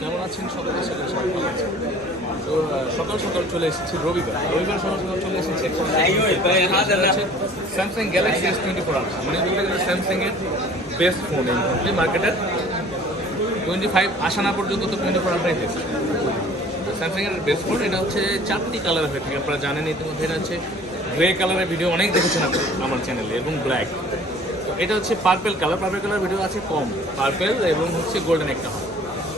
কেমন আছেন সবাই? আশা করি সবাই ভালো আছেন। তো সকাল সকাল চলে এসেছি রবিবার সকাল সকাল চলে এসেছি স্যামসাং গ্যালাক্সি S24 আলট্রা, মানে স্যামসাংয়ের বেস্ট ফোন এই মার্কেটের 25 আসা না পর্যন্ত তো 24 আলট্রাই বেস্ট। স্যামসাংয়ের বেস্ট ফোন এটা হচ্ছে 4টি কালার হয়ে থাকে, আপনারা জানেন। ইতিমধ্যে এটা হচ্ছে গ্রে কালারের ভিডিও অনেক দেখেছেন আপনি আমার চ্যানেলে, এবং ব্ল্যাক। তো এটা হচ্ছে পার্পেল কালার ভিডিও আছে কম, পার্পেল এবং হচ্ছে গোল্ডেন একটা হয়।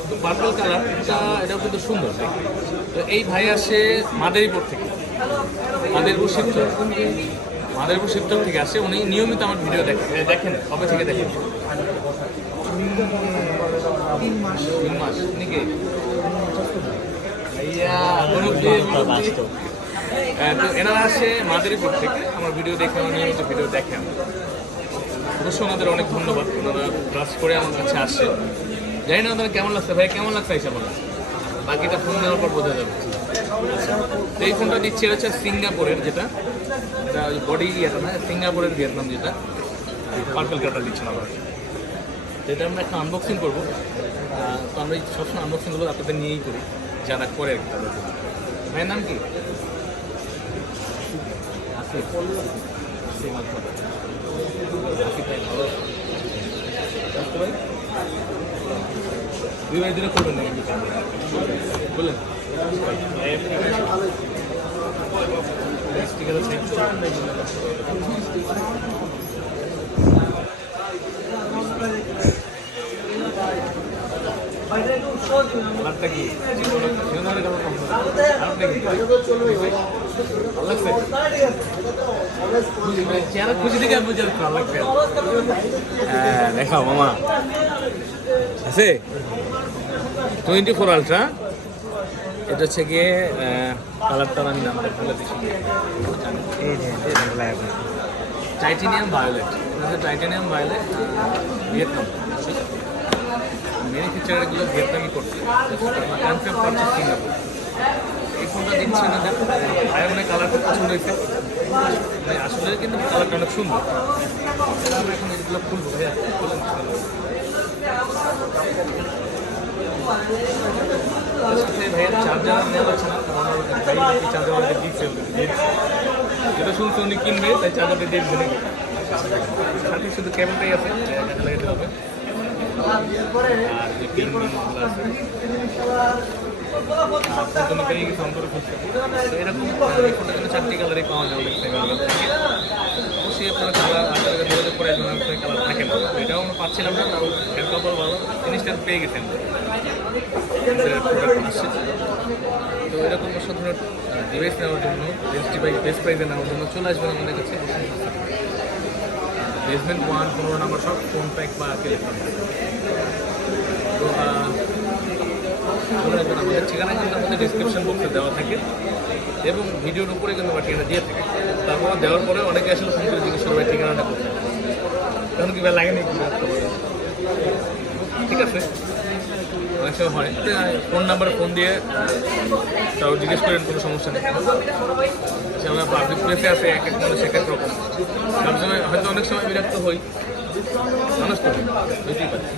তো পার্পল কালারটা এটাও কিন্তু সুন্দর দেখতে। তো এই ভাই আসে মাদারীপুর থেকে, মাদারীপুর শিবচর থেকে আসে। উনি নিয়মিত আমার ভিডিও দেখেন কবে থেকে দেখেন? 3 মাস নাকি? তো এনারা আসে মাদারীপুর থেকে আমার ভিডিও দেখে, আমার নিয়মিত ভিডিও দেখেন। অবশ্যই ওনাদের অনেক ধন্যবাদ, ওনারা ট্রাস্ট করে আমার কাছে আসে। জানি না ওদের কেমন লাগছে। ভাই কেমন লাগছে এসে বলা? বাকিটা ফোন নেওয়ার পর বোঝা যাবে। তো এই ফোনটা দিচ্ছে হচ্ছে সিঙ্গাপুরের, যেটা বডি ইয়েটা না, সিঙ্গাপুরের ভিয়েতনাম, যেটা পার্পেল কালারটা দিচ্ছে না। তো এটা আমরা একটা আনবক্সিং করবো। তো আমরা সবসময় আনবক্সিংগুলো আপনাদের নিয়েই করি, যারা করে আর কি। ভাইয়ের নাম কি? আসিফ ভাই, ভালো ভাই। দুই ভাই দিনে করবেন নাকি বললেন? ঠিক আছে। কালারটা কি? খুশি থেকে বুঝে ভালো লাগবে। হ্যাঁ দেখাও মামা আছে 24 আলট্রা। এটা হচ্ছে গিয়ে কালারটার আমি নামটা বলে দিচ্ছি, titanium violet. Titanium violet Vietnam, ম্যানুফ্যাকচারারগুলো ভিয়েতনামই করছে, কনসেপ্ট করছে সিঙ্গাপুর। এই ফোনটা দিচ্ছে না, ভাইয়ের অনেক কালারটা পছন্দ হয়েছে, আসলে কিন্তু কালারটা অনেক সুন্দর। আমরা এখন এগুলো খুলবো। ভাইয়া খুলেন। ভাইয়ের চার্জার নেওয়া যাচ্ছে না, চার্জার আমাদের দিচ্ছে, যেটা শুনছে উনি কিনবে, তাই চার্জারটা দিয়ে দিবে নাকি। সাথে শুধু কেবলটাই আছে, লাগাতে হবে। আর যে পিনগুলো আছে পেয়ে গেছে অন্তরে খুঁজছে। তো এরকম কিন্তু 4টি কালারই পাওয়া যায় অনেক অ্যাভেলেবেল থাকে। অবশ্যই আপনারা কালার যোগাযোগ করে কালার থাকে না। এটাও আমরা পাচ্ছিলাম না, তাও এর কপাল ভালো, জিনিসটা পেয়ে গেছেন। তো এরকম অসাধারণ ডিভাইস নেওয়ার জন্য, বেস্ট প্রাইসে নেওয়ার জন্য চলে আসবেন আমাদের কাছে। বেসমেন্ট 1 15 নাম্বার সব ফোন প্যাক বা টেলিফোন। তো চলে আসবেন। আমাদের ঠিকানা কিন্তু আমাদের ডিসক্রিপশন বক্সে দেওয়া থাকে, এবং ভিডিওর উপরে কিন্তু আমার ঠিকানা দিয়ে থাকে। তারপর দেওয়ার পরে অনেকে আসলে ফোন করে জিজ্ঞেস করবে ঠিকানাটা কোথায়, তখন কি লাগেনি? ঠিক আছে, অনেক সময় হয় ফোন নাম্বারে ফোন দিয়ে তাও জিজ্ঞেস করেন, কোনো সমস্যা নেই। আমরা পাবলিক প্লেসে আছে, এক এক মানুষ এক এক রকম। সবসময় হয়তো অনেক সময় বিরক্ত হই, মানুষ তো বুঝতেই পারছি।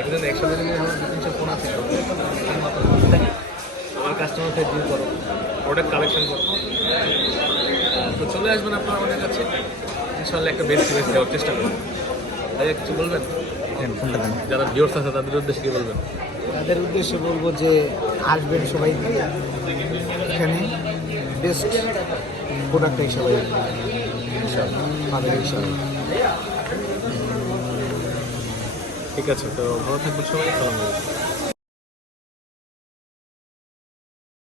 একজন একসাথে যদি আমার 2-300 ফোন আছে, আমার কাস্টমারকে ডিল করো, প্রোডাক্ট কালেকশন করো। তো চলে আসবেন আপনারা আমাদের কাছে, ইনশাল্লাহ একটা বেস্ট ডিভাইস দেওয়ার চেষ্টা করবেন। তাই কিছু বলবেন যারা ভিউয়ার্স আছে তাদের উদ্দেশ্যে কি বলবেন? তাদের উদ্দেশ্যে বলবো যে আসবেন সবাই, এখানে বেস্ট প্রোডাক্টটাই সবাই পাবেন ইনশাআল্লাহ। ঠিক আছে, তো ভালো থাকবেন সবাই। সালাম আলাইকুম।